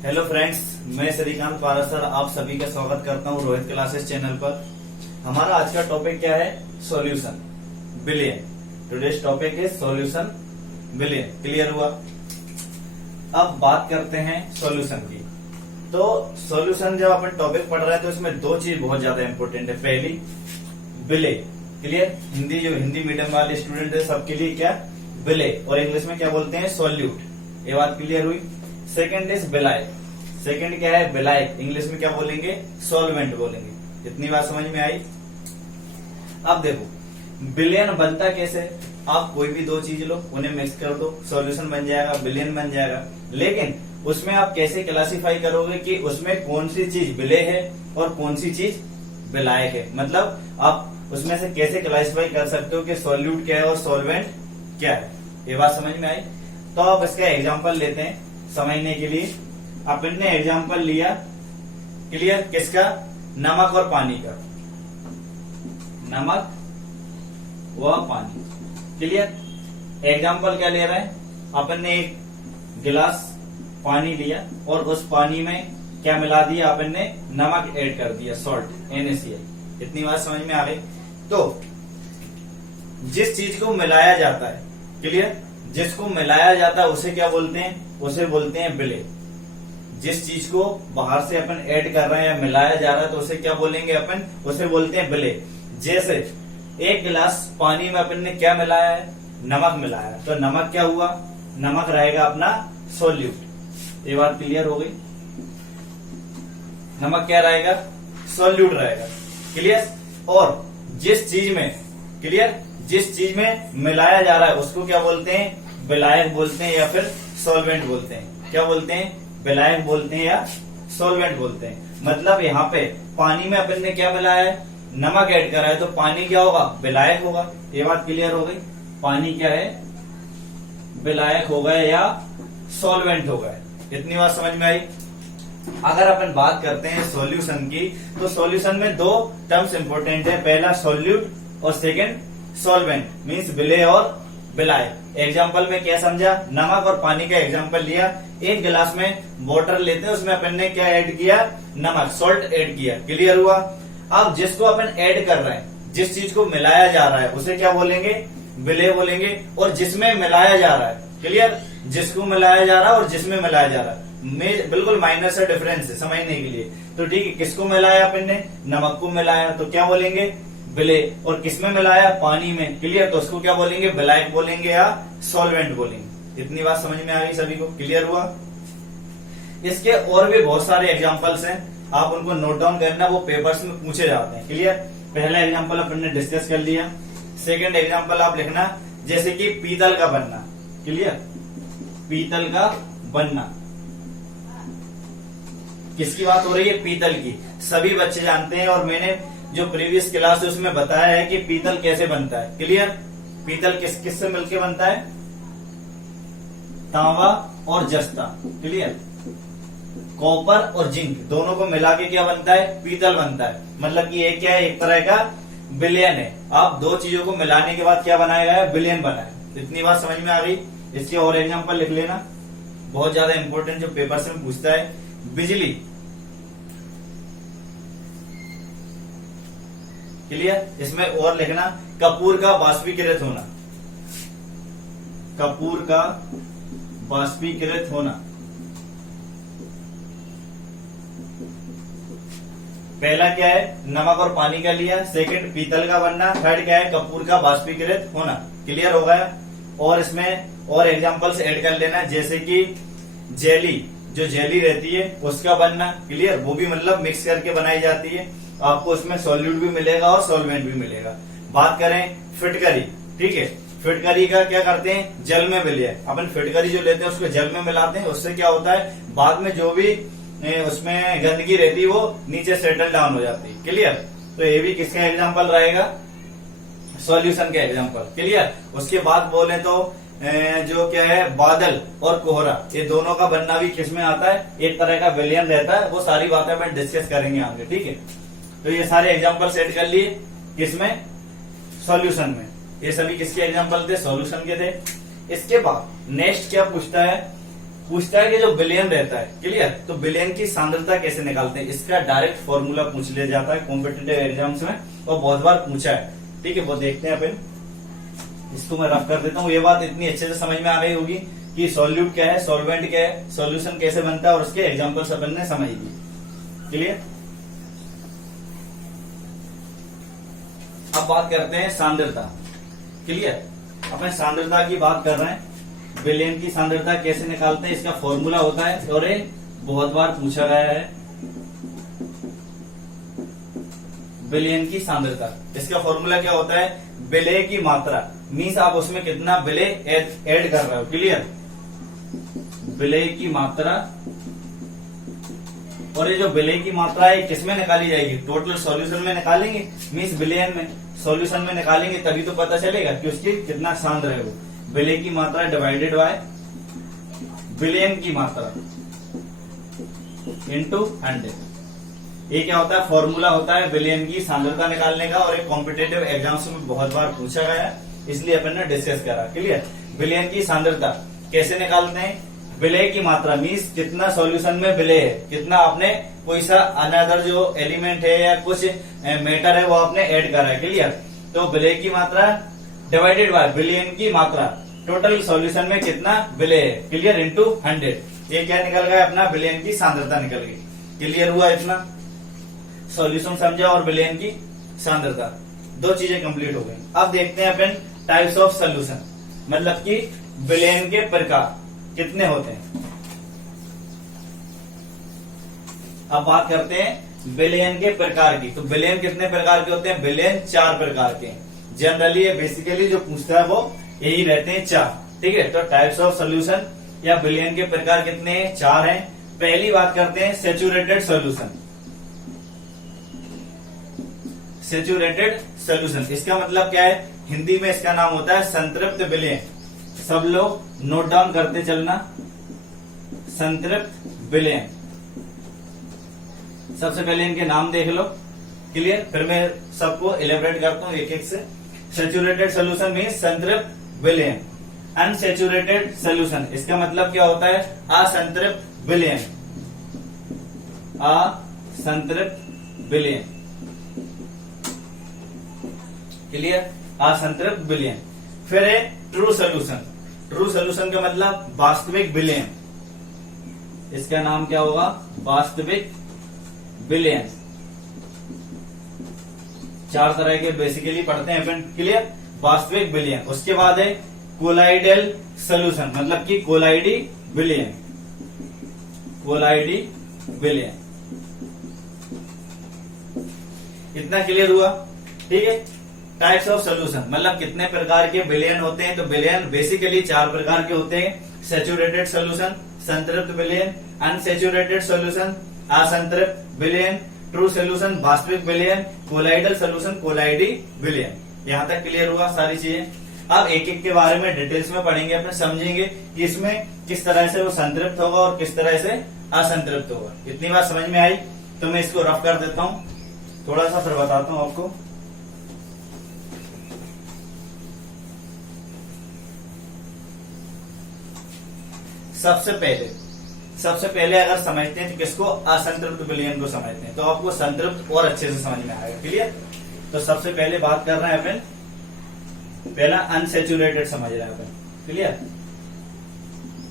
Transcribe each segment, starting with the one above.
Hello friends, मैं श्रीकांत पारासर आप सभी का स्वागत करता हूं रोहित क्लासेस चैनल पर। हमारा आज का टॉपिक क्या है? Solution billion. Today's topic is solution billion. Clear हुआ? अब बात करते हैं सॉल्यूशन की। तो सॉल्यूशन जब अपन टॉपिक पढ़ रहे हैं तो इसमें दो चीज बहुत ज्यादा इंपॉर्टेंट है। पहली बिले। क्लियर? हिंदी मीडियम वाले स्टूडेंट है सबके लिए क्या बिले, और इंग्लिश में क्या बोलते हैं? सॉल्यूट। ये बात क्लियर हुई। Second is बिलायक। सेकंड क्या है? बिलायक। इंग्लिश में क्या बोलेंगे? सॉल्वेंट बोलेंगे। इतनी बात समझ में आई? अब देखो बिलियन बनता कैसे? आप कोई भी दो चीज लो, उन्हें मिक्स कर दो, सॉल्यूशन बन जाएगा, बिलियन बन जाएगा। लेकिन उसमें आप कैसे क्लासिफाई करोगे कि उसमें कौन सी चीज बिले है और कौन सी चीज बिलायक है? मतलब आप उसमें से कैसे क्लासिफाई कर सकते हो कि सॉल्यूट क्या है और सॉल्वेंट क्या है? ये बात समझ में आई? तो आप इसका एग्जाम्पल लेते हैं समझने के लिए। अपन ने एग्जाम्पल लिया, क्लियर, किसका? नमक और पानी का। नमक व पानी। क्लियर? एग्जाम्पल क्या ले रहे हैं? अपन ने एक गिलास पानी लिया और उस पानी में क्या मिला दिया? अपन ने नमक ऐड कर दिया, सॉल्ट, NaCl। इतनी बात समझ में आ गई? तो जिस चीज को मिलाया जाता है, क्लियर, जिसको मिलाया जाता है उसे क्या बोलते हैं? उसे बोलते हैं बिले। जिस चीज को बाहर से अपन ऐड कर रहे हैं या मिलाया जा रहा है तो उसे क्या बोलेंगे अपन? उसे बोलते हैं बिले। जैसे एक गिलास पानी में अपन ने क्या मिलाया है? नमक मिलाया, तो नमक क्या हुआ? नमक रहेगा अपना सॉल्यूट। ये बात क्लियर हो गई? नमक क्या रहेगा? सॉल्यूट रहेगा। क्लियर? और जिस चीज में, क्लियर, जिस चीज में मिलाया जा रहा है उसको क्या बोलते हैं? बिलायक बोलते हैं या फिर सॉल्वेंट बोलते हैं। क्या बोलते हैं? बिलायक बोलते हैं या सॉल्वेंट बोलते हैं। मतलब यहाँ पे पानी में अपन ने क्या मिलाया है? नमक ऐड करा है, तो पानी क्या होगा? बिलायक होगा। ये बात क्लियर हो गई? पानी क्या है? बिलायक हो गए या सॉल्वेंट हो गए। इतनी बात समझ में आई? अगर अपन बात करते हैं सॉल्यूशन की, तो सॉल्यूशन में दो टर्म्स इंपॉर्टेंट है। पहला सॉल्यूट और सेकंड सॉल्वेंट, मींस बिले और बिलायक। एग्जाम्पल में क्या समझा? नमक और पानी का एग्जाम्पल लिया। एक गिलास में वाटर लेते हैं, उसमें अपन ने क्या ऐड किया? नमक, सॉल्ट ऐड किया। क्लियर हुआ? अब जिसको अपन ऐड कर रहे हैं, जिस चीज को मिलाया जा रहा है उसे क्या बोलेंगे? बिले बोलेंगे। और जिसमें मिलाया जा रहा है, क्लियर, जिसको मिलाया जा रहा है और जिसमें मिलाया जा रहा है बिल्कुल माइनर सा डिफरेंस है समझने के लिए। तो ठीक है, किसको मिलाया अपन ने? नमक को मिलाया, तो क्या बोलेंगे? बिले। और किसमें मिलाया? पानी में। क्लियर? तो उसको क्या बोलेंगे? बिलायक बोलेंगे या सॉल्वेंट बोलेंगे। इतनी बात समझ में आ गई सभी को? क्लियर हुआ? इसके और भी बहुत सारे एग्जांपल्स हैं, आप उनको नोट डाउन करना, वो पेपर्स में पूछे जाते हैं। क्लियर? पहला एग्जांपल अपन ने डिस्कस कर लिया। सेकंड एग्जांपल आप लिखना, जैसे कि पीतल का बनना। क्लियर? पीतल का बनना। किसकी बात हो रही है? पीतल की। सभी बच्चे जानते हैं और मैंने जो प्रीवियस क्लास है उसमें बताया है कि पीतल कैसे बनता है। क्लियर? पीतल किससे मिलके बनता है? तांबा और जस्ता। क्लियर? कॉपर और जिंक दोनों को मिला के क्या बनता है? पीतल बनता है। मतलब कि एक क्या है? एक तरह का बिलियन है। आप दो चीजों को मिलाने के बाद क्या बनाया गया है? बिलियन बना है। इतनी बात समझ में आ गई? इसके और एग्जाम्पल लिख लेना, बहुत ज्यादा इंपॉर्टेंट, जो पेपर से पूछता है। बिजली। क्लियर? इसमें और लिखना, कपूर का बाष्पीकृत होना। कपूर का बाष्पीकृत होना। पहला क्या है? नमक और पानी का लिया। सेकंड पीतल का बनना। थर्ड क्या है? कपूर का बाष्पीकृत होना। क्लियर हो गया? और इसमें और एग्जांपल्स ऐड कर लेना, जैसे कि जेली, जो जेली रहती है उसका बनना। क्लियर? वो भी मतलब मिक्स करके बनाई जाती है। आपको उसमें सॉल्यूट भी मिलेगा और सॉल्वेंट भी मिलेगा। बात करें फिटकरी, ठीक है, फिटकरी का क्या करते हैं? जल में मिले। अपन फिटकरी जो लेते हैं उसको जल में मिलाते हैं, उससे क्या होता है? बाद में जो भी उसमें गंदगी रहती है वो नीचे सेटल डाउन हो जाती है। क्लियर? तो ये भी किसका एग्जाम्पल रहेगा? सॉल्यूशन का एग्जाम्पल। क्लियर? उसके बाद बोले तो जो क्या है, बादल और कोहरा, ये दोनों का बनना भी किसमें आता है? एक तरह का बिलियन रहता है। वो सारी बातें अपन डिस्कस करेंगे आगे, ठीक है। तो ये सारे एग्जाम्पल सेट कर लिए किसमें? सॉल्यूशन में। ये सभी किसके एग्जाम्पल थे? सॉल्यूशन के थे। इसके बाद नेक्स्ट क्या पूछता है? पूछता है कि जो विलयन रहता है, क्लियर, तो विलयन की सांद्रता कैसे निकालते हैं, इसका डायरेक्ट फॉर्मूला पूछ लिया जाता है कॉम्पिटिटिव एग्जाम्स में, और बहुत बार पूछा है। ठीक है, वो देखते हैं अपन, इसको मैं रफ कर देता हूँ। ये बात इतनी अच्छे से समझ में आ गई होगी कि सॉल्यूट क्या है, सॉल्वेंट क्या है, सॉल्यूशन कैसे बनता है, और उसके एग्जाम्पल्स अपन ने समझ ली। क्लियर। अब बात करते हैं सांद्रता। क्लियर, अपन सांद्रता की बात कर रहे हैं। विलयन की सांद्रता कैसे निकालते हैं, इसका फॉर्मूला होता है, और ये बहुत बार पूछा गया है। विलयन की सांद्रता, इसका फॉर्मूला क्या होता है, विलय की मात्रा, मीन्स आप उसमें कितना विलय ऐड कर रहे हो। क्लियर, विलय की मात्रा, और ये जो विलय की मात्रा है किसमें निकाली जाएगी, टोटल सॉल्यूशन में निकालेंगे, मीन्स विलयन में, सॉल्यूशन में निकालेंगे, तभी तो पता चलेगा कि उसकी कितना सांद्र है वो। विलय की मात्रा डिवाइडेड बाय विलयन की मात्रा इनटू 100। ये क्या होता है, फॉर्मूला होता है विलयन की सांद्रता निकालने का, और एक कॉम्पिटिटिव एग्जाम्स में बहुत बार पूछा गया है, इसलिए अपन ने डिस्कस करा। क्लियर, विलयन की सांद्रता कैसे निकालते हैं, विलय की मात्रा मीन्स कितना सॉल्यूशन में विलय है, कितना आपने कोई सा अनदर जो एलिमेंट है या कुछ मैटर है वो आपने ऐड करा है। क्लियर, तो विलय की मात्रा डिवाइडेड बाय विलयन की मात्रा, टोटल सॉल्यूशन में कितना विलय है, क्लियर, इनटू 100। ये क्या निकल गया अपना, विलयन की सांद्रता निकल गई। क्लियर हुआ इतना, सॉल्यूशन समझा और विलयन की सांद्रता, दो चीजें कंप्लीट हो गई। अब देखते हैं अपन टाइप्स ऑफ सॉल्यूशन, मतलब कि विलयन के प्रकार कितने होते हैं। अब बात करते हैं विलयन के प्रकार की। तो विलयन कितने प्रकार के होते हैं, विलयन 4 प्रकार के हैं। जनरली बेसिकली जो पूछता है वो यही रहते हैं 4। ठीक है, तो टाइप्स ऑफ सॉल्यूशन या विलयन के प्रकार कितने हैं, 4 हैं। पहली बात करते हैं सैचुरेटेड सॉल्यूशन। सैचुरेटेड सॉल्यूशन, इसका मतलब क्या है, हिंदी में इसका नाम होता है संतृप्त विलयन। सब लोग नोट डाउन करते चलना, संतृप्त विलयन। सबसे पहले इनके नाम देख लो। क्लियर, फिर मैं सबको इलेबरेट करता हूं एक एक से। सैचुरेटेड सॉल्यूशन मीन्स संतृप्त विलयन। अनसैचुरेटेड सॉल्यूशन, इसका मतलब क्या होता है, असंतृप्त विलयन। असंतृप्त विलयन। क्लियर, असंतृप्त विलयन। फिर है ट्रू सॉल्यूशन। ट्रू सॉल्यूशन का मतलब वास्तविक विलयन, इसका नाम क्या होगा, वास्तविक विलयन। 4 तरह के बेसिकली पढ़ते हैं अपन। क्लियर, वास्तविक विलयन। उसके बाद है कोलाइडल सॉल्यूशन, मतलब कि कोलाइडी विलयन। कोलाइडी विलयन, इतना क्लियर हुआ। ठीक है, टाइप्स ऑफ सॉल्यूशन मतलब कितने प्रकार के विलयन होते हैं। तो विलयन बेसिकली 4 प्रकार के होते हैं, सैचुरेटेड सॉल्यूशन, संतृप्त विलयन, अनसैचुरेटेड सॉल्यूशन, असंतृप्त विलयन, ट्रू सॉल्यूशन, वास्तविक विलयन, कोलाइडल सॉल्यूशन, कोलाइडी विलयन। यहां तक क्लियर हुआ सारी चीजें। अब एक एक के बारे में डिटेल्स में पढ़ेंगे, अपने समझेंगे कि इसमें किस तरह से वो संतृप्त होगा और किस तरह से असंतृप्त होगा। इतनी बात समझ में आई, तो मैं इसको रफ कर देता हूं थोड़ा सा, फिर बताता हूं आपको। सबसे पहले अगर समझते हैं तो किसको, असंतृप्त विलयन को समझते हैं, तो आपको संतृप्त और अच्छे से समझ में आएगा। क्लियर, तो सबसे पहले बात कर रहे हैं अपन, पहला अनसैचुरेटेड समझ रहे हैं अपन। क्लियर,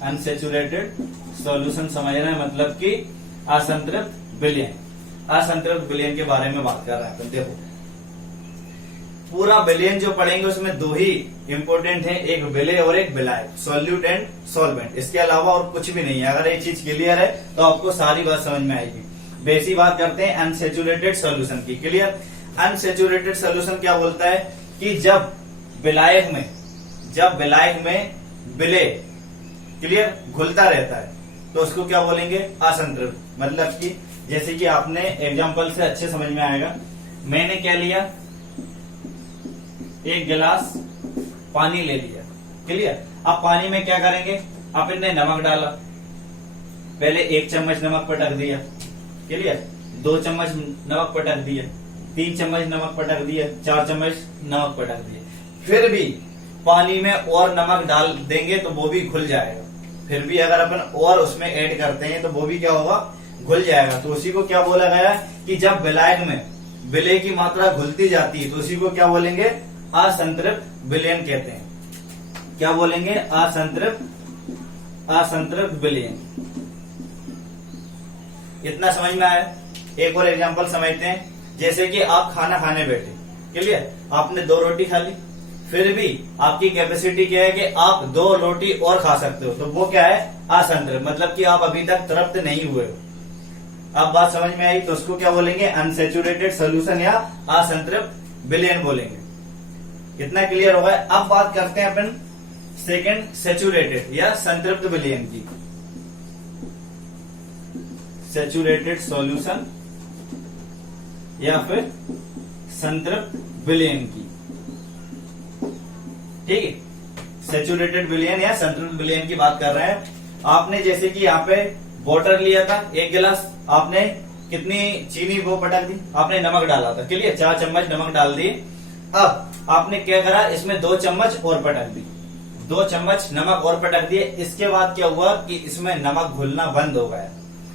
अनसैचुरेटेड सॉल्यूशन समझ रहे हैं, मतलब कि असंतृप्त विलयन। असंतृप्त विलयन के बारे में बात कर रहे हैं अपन। देखो, पूरा विलयन जो पढ़ेंगे उसमें 2 ही इंपॉर्टेंट है, एक विलय और एक विलायक, सॉल्यूट एंड सॉल्वेंट। इसके अलावा और कुछ भी नहीं है। अगर एक चीज क्लियर है तो आपको सारी बात समझ में आएगी। बेसिक बात करते हैं अनसैचुरेटेड सॉल्यूशन की। क्लियर, अनसैचुरेटेड सॉल्यूशन क्या बोलता है कि जब विलायक में विलय, क्लियर, घुलता रहता है तो उसको क्या बोलेंगे, असंतृप्त। मतलब कि जैसे कि आपने एग्जाम्पल से अच्छे समझ में आएगा, मैंने क्या लिया, एक गिलास पानी ले लिया। क्लियर, अब पानी में क्या करेंगे, आपने नमक डाला, पहले 1 चम्मच नमक पटक दिया। क्लियर, 2 चम्मच नमक पटक दिया, 3 चम्मच नमक पटक दिया, 4 चम्मच नमक पटक दिया। फिर भी पानी में और नमक डाल देंगे तो वो भी घुल जाएगा। फिर भी अगर अपन और उसमें ऐड करते हैं तो वो भी क्या होगा, घुल जाएगा। तो उसी को क्या बोला गया कि जब विलायक में विलय की मात्रा घुलती जाती है तो उसी को क्या बोलेंगे, असंतृप्त विलयन कहते हैं। क्या बोलेंगे, असंतृप्त विलयन। इतना समझ में आया। एक और एग्जांपल समझते हैं। जैसे कि आप खाना खाने बैठे, क्लियर, आपने 2 रोटी खा ली, फिर भी आपकी कैपेसिटी क्या है कि आप 2 रोटी और खा सकते हो, तो वो क्या है, असंतृप्त, मतलब कि आप अभी तक तृप्त नहीं हुए हो। अब बात समझ में आई, तो उसको क्या बोलेंगे, अनसेचुरेटेड सोल्यूशन या असंतृप्त विलयन बोलेंगे। इतना क्लियर होगा। अब बात करते हैं अपन सेकंड, सेचुरेटेड या संतृप्त विलयन की। सेचुरेटेड सॉल्यूशन या फिर संतृप्त विलयन की, ठीक है। सेचुरेटेड विलयन या संतृप्त विलयन की बात कर रहे हैं। आपने जैसे कि यहाँ पे वाटर लिया था 1 गिलास, आपने कितनी चीनी वो पटक दी, आपने नमक डाला था, क्लियर, 4 चम्मच नमक डाल दिए। अब आपने क्या करा, इसमें 2 चम्मच और पटक दी, 2 चम्मच नमक और पटक दिए। इसके बाद क्या हुआ कि इसमें नमक घुलना बंद हो गया।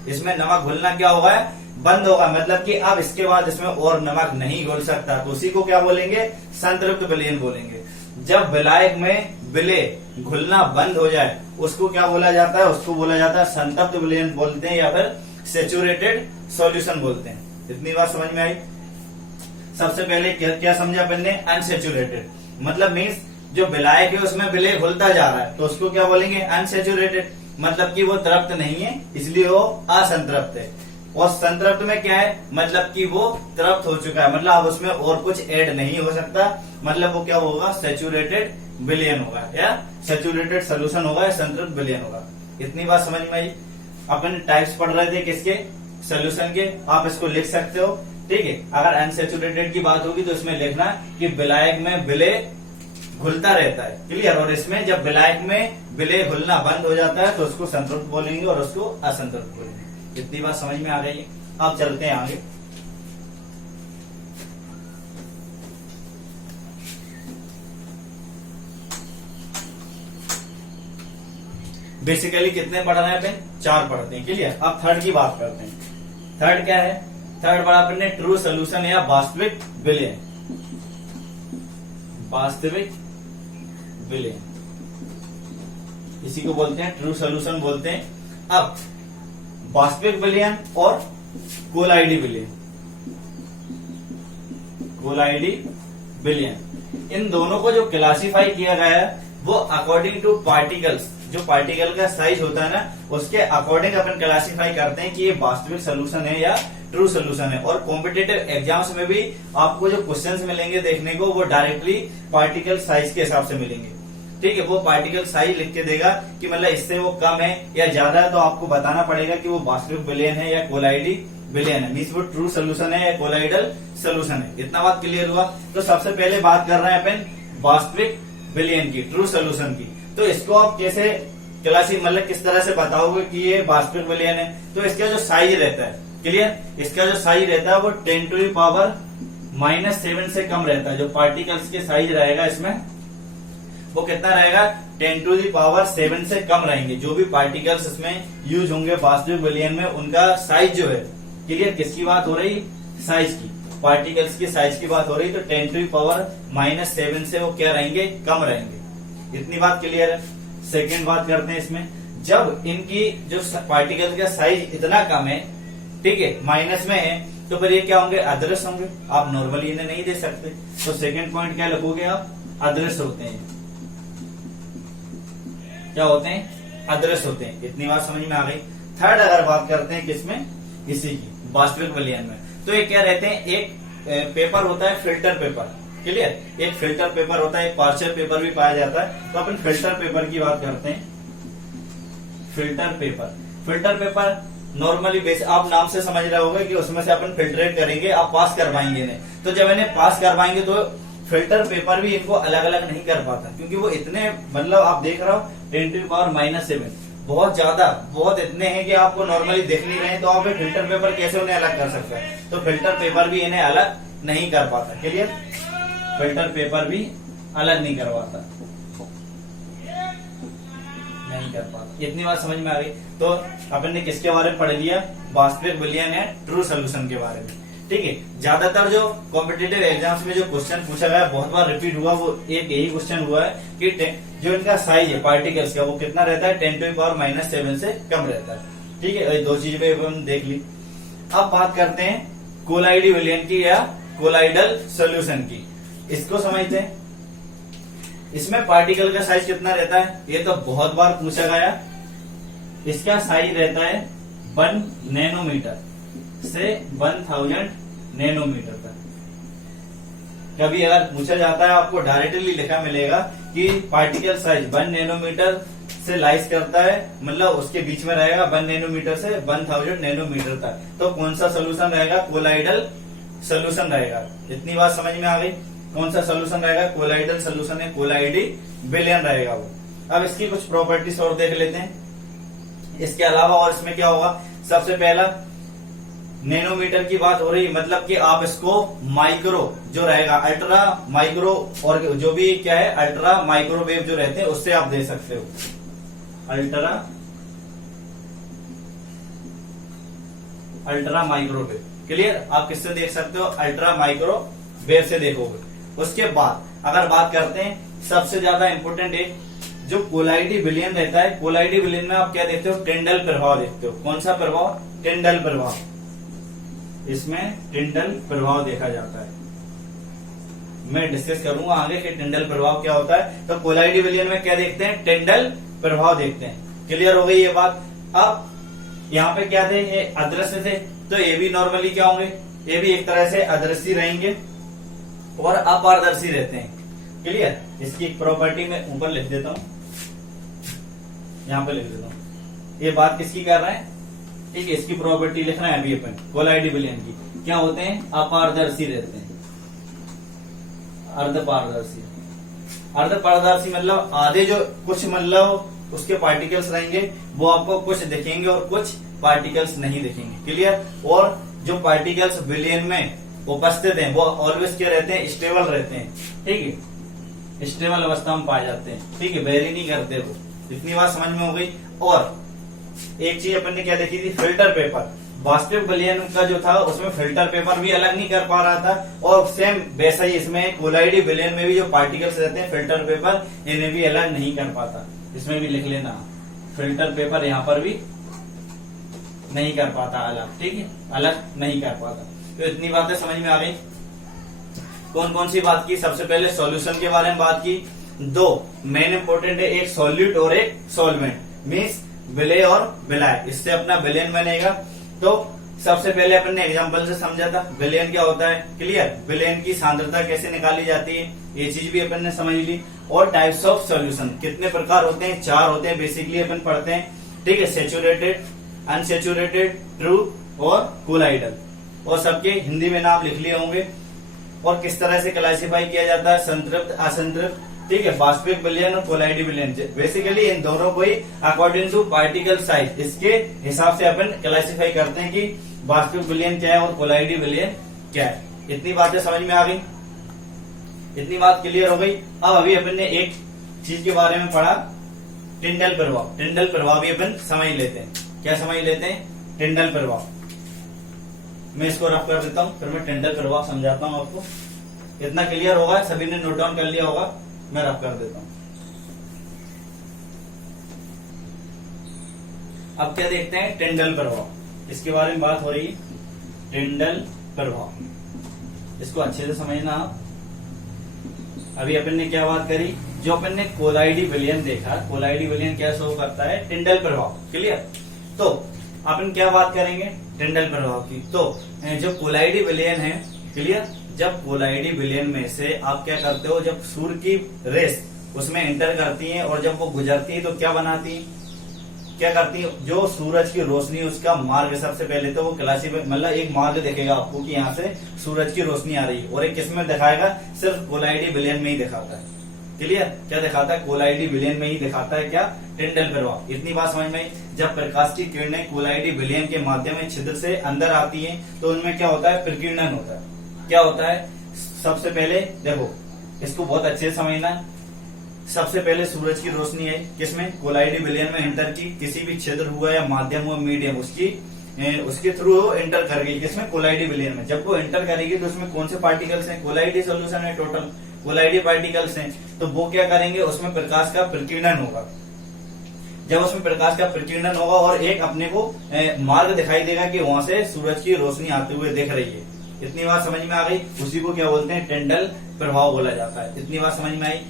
इसमें नमक घुलना क्या होगा, बंद होगा, मतलब कि अब इसके बाद इसमें और नमक नहीं घुल सकता। तो उसी को क्या बोलेंगे, संतृप्त विलयन बोलेंगे। जब विलायक में विलय घुलना बंद हो जाए उसको क्या बोला जाता है, उसको बोला जाता है संतृप्त विलयन बोलते हैं या फिर सेचुरेटेड सॉल्यूशन बोलते हैं। इतनी बात समझ में आई। सबसे पहले क्या समझा अपन ने, अनसेचुरेटेड, मतलब मीन्स जो विलायक है उसमें विलय घुलता जा रहा है, तो उसको क्या बोलेंगे, अनसेचुरेटेड, मतलब कि वो तृप्त नहीं है, इसलिए वो असंतृप्त है। और संतृप्त में क्या है, मतलब कि वो तृप्त हो चुका है, मतलब अब उसमें और कुछ ऐड नहीं हो सकता, मतलब वो क्या होगा, सेचुरेटेड विलयन होगा या सेचुरेटेड सोल्यूशन होगा या संतृप्त विलयन होगा। इतनी बात समझ में आई। अपन टाइप्स पढ़ रहे थे किसके, सोल्यूशन के, आप इसको लिख सकते हो, ठीक है। अगर अनसेचुरेटेड की बात होगी तो इसमें लिखना कि विलायक में विलय घुलता रहता है, क्लियर, और इसमें जब विलायक में विलय घुलना बंद हो जाता है तो उसको संतृप्त बोलेंगे और उसको असंतृप्त बोलेंगे। इतनी बात समझ में आ गई है। अब चलते हैं आगे। बेसिकली कितने पढ़ रहे हैं अपन, 4 पढ़ते हैं, क्लियर। अब थर्ड की बात करते हैं। थर्ड क्या है, थर्ड पढ़ा अपन ने ट्रू सोल्यूशन या वास्तविक विलयन। वास्तविक विलयन, इसी को बोलते हैं ट्रू सोल्यूशन बोलते हैं। अब वास्तविक विलयन और कोलाइडी विलयन, कोलाइडी विलयन, इन दोनों को जो क्लासिफाई किया गया है वो अकॉर्डिंग टू पार्टिकल्स, जो पार्टिकल का साइज होता है ना, उसके अकॉर्डिंग अपन क्लासिफाई करते हैं कि ये वास्तविक सोल्यूशन है या ट्रू सोल्यूशन है। और कॉम्पिटिटिव एग्जाम्स में भी आपको जो क्वेश्चंस मिलेंगे देखने को, वो डायरेक्टली पार्टिकल साइज के हिसाब से मिलेंगे, ठीक है। वो पार्टिकल साइज लिख के देगा कि मतलब इससे वो कम है या ज्यादा है, तो आपको बताना पड़ेगा कि वो वास्तविक विलयन है या कोलाइडी विलयन है, मीन्स वो ट्रू सोल्यूशन है या कोलाइडल सोल्यूशन है। इतना बात क्लियर हुआ। तो सबसे पहले बात कर रहे हैं अपन वास्तविक विलयन की, ट्रू सोल्यूशन की। तो इसको आप कैसे क्लासी, मतलब किस तरह से बताओगे कि ये वास्तविक विलयन है, तो इसका जो साइज रहता है, क्लियर, इसका जो साइज रहता है वो 10⁻⁻7 से कम रहता है। जो पार्टिकल्स के साइज रहेगा इसमें वो कितना रहेगा, 10⁻7 से कम रहेंगे। जो भी पार्टिकल्स इसमें यूज होंगे वास्तविक विलयन में, उनका साइज जो है, क्लियर, किसकी बात हो रही, साइज की, पार्टिकल्स की साइज की बात हो रही, तो 10⁻⁻7 से वो क्या रहेंगे, कम रहेंगे। इतनी बात क्लियर है। सेकेंड बात करते हैं इसमें, जब इनकी जो पार्टिकल का साइज इतना कम है, ठीक है, माइनस में है, तो फिर ये क्या होंगे, अदृश्य होंगे। आप नॉर्मली इन्हें नहीं दे सकते, तो सेकेंड पॉइंट क्या लिखोगे आप, अदृश्य होते हैं। क्या होते हैं, अदृश्य होते हैं। इतनी बात समझ में आ गई। थर्ड अगर बात करते हैं किसमें, इसी की, वास्तविक विलयन में, तो ये क्या रहते हैं, एक पेपर होता है फिल्टर पेपर, क्लियर, एक फिल्टर पेपर होता है, एक पार्शियल पेपर भी पाया जाता है। तो अपन फिल्टर पेपर की बात करते हैं। Filter paper, filter paper normally base, आप नाम से समझ रहे होंगे कि उसमें से अपन फिल्ट्रेट करेंगे, आप पास करवाएंगे इन्हें। तो जब इन्हें पास करवाएंगे तो फिल्टर पेपर भी इनको अलग अलग नहीं कर पाता, क्योंकि वो इतने, मतलब आप देख रहे हो 10⁻⁻7, बहुत ज्यादा, बहुत इतने हैं कि आपको नॉर्मली देख नहीं रहे, तो आप फिल्टर पेपर कैसे उन्हें अलग कर सकते हैं। तो फिल्टर पेपर भी इन्हें अलग नहीं कर पाता, क्लियर, फिल्टर पेपर भी अलग नहीं करवाता, नहीं नहीं कर पाता। इतनी बात समझ में आ गई। तो अपन ने किसके बारे में पढ़ लिया, वास्तविक विलयन है ट्रू सोल्यूशन के बारे में। ठीक है, ज्यादातर जो कॉम्पिटिटिव एग्जाम्स में जो क्वेश्चन पूछा गया, बहुत बार रिपीट हुआ, वो एक यही क्वेश्चन हुआ है कि जो इनका साइज है पार्टिकल्स का वो कितना रहता है, 10⁻⁻⁷ से कम रहता है। ठीक है, दो चीज पे अपन देख ली। अब बात करते हैं कोलाइडी विलयन की या कोलाइडल सोल्यूशन की। इसको समझते हैं। इसमें पार्टिकल का साइज कितना रहता है, ये तो बहुत बार पूछा गया। इसका साइज रहता है 1 नैनोमीटर से 1000 नैनोमीटर तक। कभी अगर पूछा जाता है, आपको डायरेक्टली लिखा मिलेगा कि पार्टिकल साइज 1 नैनोमीटर से लाइज करता है, मतलब उसके बीच में रहेगा 1 नैनोमीटर से 1000 नैनोमीटर तक, तो कौन सा सोल्यूशन रहेगा, कोलाइडल सोल्यूशन रहेगा। इतनी बात समझ में आ गई। कौन सा सोल्यूशन रहेगा, कोलाइडल सोल्यूशन है, कोलाइडी विलयन रहेगा वो। अब इसकी कुछ प्रॉपर्टीज और देख लेते हैं इसके अलावा। और इसमें क्या होगा, सबसे पहला नैनोमीटर की बात हो रही, मतलब कि आप इसको माइक्रो जो रहेगा, अल्ट्रा माइक्रो, और जो भी क्या है अल्ट्रा माइक्रोवेव जो रहते हैं उससे आप दे सकते हो। Ultra microwave, clear. आप किससे देख सकते हो, अल्ट्रा माइक्रोवेव से देखोगे। उसके बाद अगर बात करते हैं सबसे ज्यादा इंपोर्टेंट एक जो कोलाइडी विलयन रहता है, कोलाइडी विलयन में आप क्या देखते हो, टिंडल प्रभाव देखते हो। कौन सा प्रभाव, टिंडल प्रभाव। इसमें टिंडल प्रभाव देखा जाता है। मैं डिस्कस करूंगा आगे कि टिंडल प्रभाव क्या होता है। तो कोलाइडी विलयन में क्या देखते हैं, टिंडल प्रभाव देखते हैं। क्लियर हो गई ये बात। अब यहाँ पे क्या थे, ये अदृश्य थे, तो ये भी नॉर्मली क्या होंगे, ये भी एक तरह से अदृश्य रहेंगे और अपारदर्शी रहते हैं। क्लियर। इसकी एक प्रॉपर्टी में ऊपर लिख देता हूं, यहाँ पे लिख देता हूं। ये बात किसकी कर रहा है, ठीक है, इसकी प्रॉपर्टी लिखना है अभी अपन कोलाइडी विलयन की। क्या होते हैं, अपारदर्शी रहते हैं, अर्धपारदर्शी। अर्धपारदर्शी मतलब आधे जो कुछ मतलब उसके पार्टिकल्स रहेंगे वो आपको कुछ दिखेंगे और कुछ पार्टिकल्स नहीं दिखेंगे। क्लियर। और जो पार्टिकल्स विलयन में उपस्थित हैं वो ऑलवेज क्या रहते हैं, स्टेबल रहते हैं। ठीक है, स्टेबल अवस्था में पाए जाते हैं। ठीक है, वेरी नहीं करते वो। इतनी बात समझ में हो गई। और एक चीज अपन ने क्या देखी थी, फिल्टर पेपर। वास्तविक विलयन का जो था उसमें फिल्टर पेपर भी अलग नहीं कर पा रहा था, और सेम वैसा ही इसमें कोलाइडी विलयन में भी जो पार्टिकल्स रहते हैं फिल्टर पेपर इन्हें भी अलग नहीं कर पाता। इसमें भी लिख लेना, फिल्टर पेपर यहाँ पर भी नहीं कर पाता अलग। ठीक है, अलग नहीं कर पाता। तो इतनी बातें समझ में आ गई। कौन कौन सी बात की, सबसे पहले सॉल्यूशन के बारे में बात की। दो मेन इंपोर्टेंट है, एक सॉल्यूट और एक सॉल्वेंट, मीन्स विलय और विलाय। इससे अपना विलयन बनेगा। तो सबसे पहले अपन ने एग्जांपल से समझा था विलयन क्या होता है। क्लियर। विलयन की सांद्रता कैसे निकाली जाती है ये चीज भी अपन ने समझ ली। और टाइप्स ऑफ सॉल्यूशन कितने प्रकार होते हैं, 4 होते हैं बेसिकली अपन पढ़ते हैं। ठीक है, सैचुरेटेड, अनसैचुरेटेड, ट्रू और कोलाइडल। और सबके हिंदी में नाम लिख लिए होंगे। और किस तरह से क्लासिफाई किया जाता है, संतृप्त, असंतृप्त। ठीक है, वास्तविक विलयन और कोलाइडी विलयन। बेसिकली इन दोनों को ही अकॉर्डिंग टू पार्टिकल साइज इसके हिसाब से अपन क्लासिफाई करते हैं कि वास्तविक विलयन क्या है और कोलाइडी विलयन क्या है। इतनी बातें समझ में आ गई, इतनी बात क्लियर हो गई। अब अभी अपन ने एक चीज के बारे में पढ़ा, टिंडल प्रभाव। टिंडल प्रभाव भी अपन समझ लेते हैं। क्या समझ लेते हैं, टिंडल प्रभाव। मैं इसको रफ कर देता हूँ, फिर मैं टिंडल प्रभाव समझाता हूँ आपको। इतना क्लियर होगा, सभी ने नोट डाउन कर लिया होगा। मैं रफ कर देता हूँ। अब क्या देखते हैं, टिंडल प्रभाव। इसके बारे में बात हो रही है, टिंडल प्रभाव। इसको अच्छे से समझना आप। अभी अपन ने क्या बात करी, जो अपन ने कोलाइडी विलयन देखा, कोलाइडी विलयन क्या शो करता है, टिंडल प्रभाव। क्लियर। तो अपन क्या बात करेंगे, टिंडल प्रभाव की। तो जो कोलाइडी विलयन है, क्लियर, जब कोलाइडी विलयन में से आप क्या करते हो, जब सूर्य की रेस उसमें एंटर करती है और जब वो गुजरती है तो क्या बनाती है, क्या करती है, जो सूरज की रोशनी उसका मार्ग, सबसे पहले तो वो क्लासिफाई मतलब एक मार्ग दिखेगा आपको कि यहाँ से सूरज की रोशनी आ रही है। और एक किसमें दिखाएगा, सिर्फ कोलाइडी विलयन में ही दिखाता है। क्लियर। क्या दिखाता है, कोलाइडी विलयन में ही दिखाता है। क्या, टिंडल प्रभाव। इतनी बात समझ में आई। जब प्रकाश की किरणें कोलाइडी विलयन के माध्यम से छिद्र से अंदर आती है तो उनमें क्या होता है, प्रकीर्णन होता है। क्या होता है, सबसे पहले देखो इसको बहुत अच्छे से समझना है। सबसे पहले सूरज की रोशनी आई किसमें, कोलाइडी विलयन में एंटर की, किसी भी क्षेत्र हुआ या माध्यम हुआ मीडियम उसके थ्रू वो एंटर कर गई किसमें, कोलाइडी विलयन में। जब वो एंटर करेगी तो उसमें कौन से पार्टिकल्स हैं, कोलाइडी सोल्यूशन है, टोटल कोलाइडी पार्टिकल्स हैं। तो वो क्या करेंगे, उसमें प्रकाश का प्रकीर्णन होगा। जब उसमें प्रकाश का प्रकीर्णन होगा और एक अपने को मार्ग दिखाई देगा कि वहां से सूरज की रोशनी आते हुए दिख रही है। इतनी बात समझ में आ गई। उसी को क्या बोलते हैं, टिंडल प्रभाव बोला जाता है। इतनी बात समझ में आई।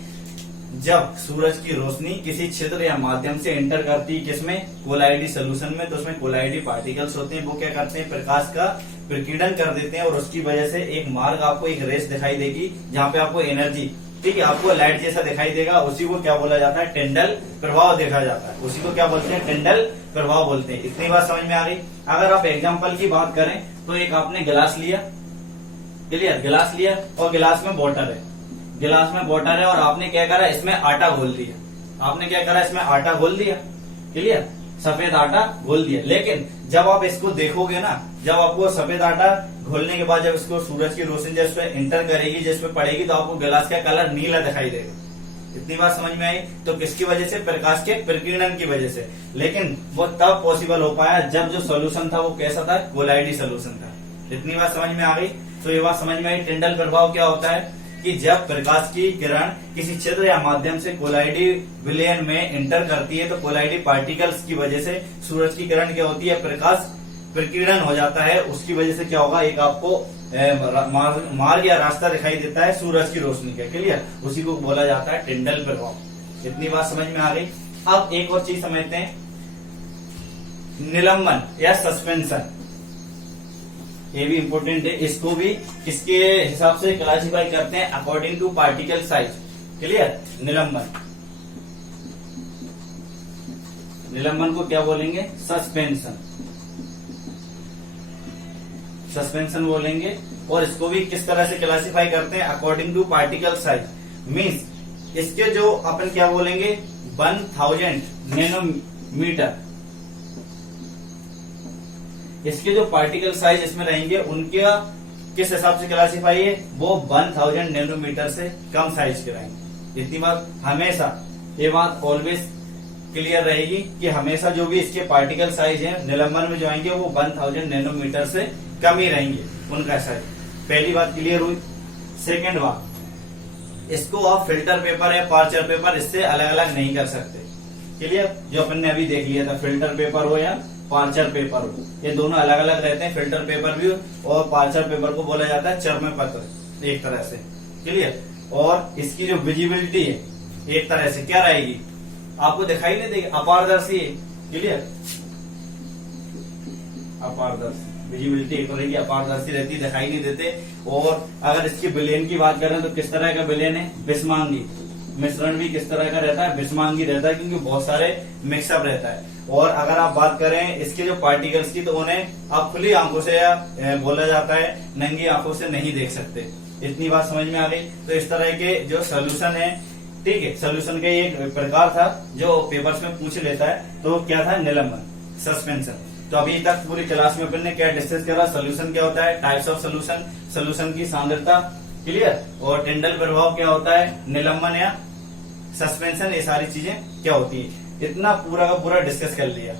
जब सूरज की रोशनी किसी क्षेत्र या माध्यम से एंटर करती है किसमें, कोलाइडी सोल्यूशन में, तो उसमें कोलाइडी पार्टिकल्स होते हैं। वो क्या करते हैं, प्रकाश का प्रकीर्णन कर देते हैं और उसकी वजह से एक मार्ग आपको, एक रेस दिखाई देगी जहाँ पे आपको एनर्जी, ठीक है, आपको लाइट जैसा दिखाई देगा। उसी को क्या बोला जाता है, टिंडल प्रभाव देखा जाता है। उसी को क्या बोलते हैं, टिंडल प्रभाव बोलते हैं। इतनी बात समझ में आ गई। अगर आप एग्जाम्पल की बात करें तो एक आपने गिलास लिया, क्लियर, गिलास लिया और गिलास में वाटर है, गिलास में वाटर है और आपने क्या करा, इसमें आटा घोल दिया। आपने क्या करा, इसमें आटा घोल दिया, क्लियर, सफेद आटा घोल दिया। लेकिन जब आप इसको देखोगे ना, जब आपको सफेद आटा घोलने के बाद जब इसको सूरज की रोशनी जब इसमें एंटर करेगी, जिसमें पड़ेगी, तो आपको गिलास का कलर नीला दिखाई देगा। इतनी बात समझ में आई। तो किसकी वजह से, प्रकाश के प्रकीर्णन की वजह से। लेकिन वो तब पॉसिबल हो पाया जब जो सोल्यूशन था वो कैसा था, कोलाइडी सोल्यूशन था। इतनी बात समझ में आ गई। तो ये बात समझ में आई। टिंडल प्रभाव क्या होता है कि जब प्रकाश की किरण किसी क्षेत्र या माध्यम से कोलाइडी विलयन में एंटर करती है तो कोलाइडी पार्टिकल्स की वजह से सूरज की किरण क्या होती है, प्रकाश प्रकीर्णन हो जाता है। उसकी वजह से क्या होगा, एक आपको मार्ग या रास्ता दिखाई देता है सूरज की रोशनी का, क्लियर। उसी को बोला जाता है टिंडल प्रभाव। इतनी बात समझ में आ गई। अब एक और चीज समझते हैं, निलंबन या सस्पेंशन। ये भी इंपॉर्टेंट है। इसको भी किसके हिसाब से क्लासिफाई करते हैं, according to particle size, clear. निलंबन, निलंबन को क्या बोलेंगे, सस्पेंशन, सस्पेंशन बोलेंगे। और इसको भी किस तरह से क्लासिफाई करते हैं, according to particle size. Means इसके जो अपन क्या बोलेंगे, 1000 नैनोमीटर, इसके जो पार्टिकल साइज इसमें रहेंगे उनके किस हिसाब से क्लासिफाई है, वो 1000 नैनोमीटर से कम साइज के रहेंगे। इतनी बात हमेशा, ये बात ऑलवेज क्लियर रहेगी कि हमेशा जो भी इसके पार्टिकल साइज है निलंबन में जो आएंगे वो 1000 नैनोमीटर से कम ही रहेंगे उनका साइज। पहली बात क्लियर हुई। सेकेंड बात, इसको आप फिल्टर पेपर या पार्चर पेपर इससे अलग अलग नहीं कर सकते, क्लियर। जो अपन ने अभी देख लिया था, फिल्टर पेपर हो या पार्चर पेपर हो, ये दोनों अलग अलग रहते हैं। फिल्टर पेपर भी और पार्चर पेपर को बोला जाता है चर्म पत्र, एक तरह से, क्लियर। और इसकी जो विजिबिलिटी है एक तरह से क्या रहेगी, आपको दिखाई नहीं देगी, अपारदर्शी है, क्लियर। अपारदर्शी विजिबिलिटी एक तरह की अपारदर्शी रहती है, दिखाई नहीं देते। और अगर इसकी विलयन की बात करें तो किस तरह का विलयन है, विषमांगी। मिश्रण भी किस तरह का रहता है, विषमांगी रहता है, क्योंकि बहुत सारे मिक्सअप रहता है। और अगर आप बात करें इसके जो पार्टिकल्स की, तो उन्हें आप खुली आंखों से या बोला जाता है नंगी आंखों से नहीं देख सकते। इतनी बात समझ में आ गई। तो इस तरह के जो सोल्यूशन है, ठीक है, सोल्यूशन का एक प्रकार था जो पेपर्स में पूछ लेता है, तो क्या था, निलंबन, सस्पेंशन। तो अभी तक पूरी क्लास में अपन ने क्या डिस्कस करा, सोल्यूशन क्या होता है, टाइप्स ऑफ सोल्यूशन, सोल्यूशन की सांद्रता, क्लियर। और टिंडल प्रभाव क्या होता है, निलंबन या सस्पेंशन, ये सारी चीजें क्या होती है। इतना पूरा का पूरा डिस्कस कर लिया।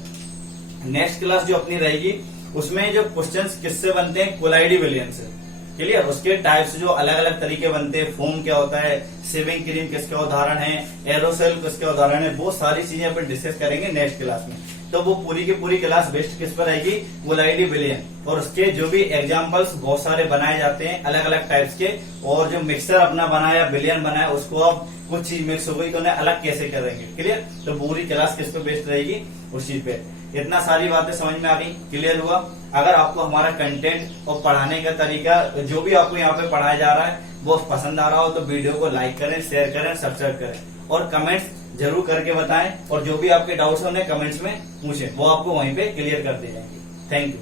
नेक्स्ट क्लास जो अपनी रहेगी उसमें जो क्वेश्चंस किससे बनते हैं, कोलाइडी विलयन से, क्लियर। उसके टाइप्स जो अलग अलग तरीके बनते हैं, फोम क्या होता है, शेविंग क्रीम किसका उदाहरण है, एरोसेल किसका उदाहरण है, वो सारी चीजें अपन डिस्कस करेंगे नेक्स्ट क्लास में। तो वो पूरी की पूरी क्लास बेस्ड किस पर आएगी, कोलाइडी विलयन। और उसके जो भी एग्जाम्पल्स बहुत सारे बनाए जाते हैं अलग अलग टाइप्स के, और जो मिक्सर अपना बनाया, विलयन बनाया, उसको आप कुछ चीज मिक्स हो गई तो उन्हें अलग कैसे करेंगे, क्लियर। तो पूरी क्लास किस पे बेस्ड रहेगी, उस चीज पे। इतना सारी बातें समझ में आ गई, क्लियर हुआ। अगर आपको हमारा कंटेंट और पढ़ाने का तरीका जो भी आपको यहाँ पे पढ़ाया जा रहा है वो पसंद आ रहा हो तो वीडियो को लाइक करें, शेयर करें, सब्सक्राइब करें और कमेंट्स जरूर करके बताएं। और जो भी आपके डाउट्स हैं उन्हें कमेंट्स में पूछें, वो आपको वहीं पे क्लियर कर दिए जाएंगे। Thank you.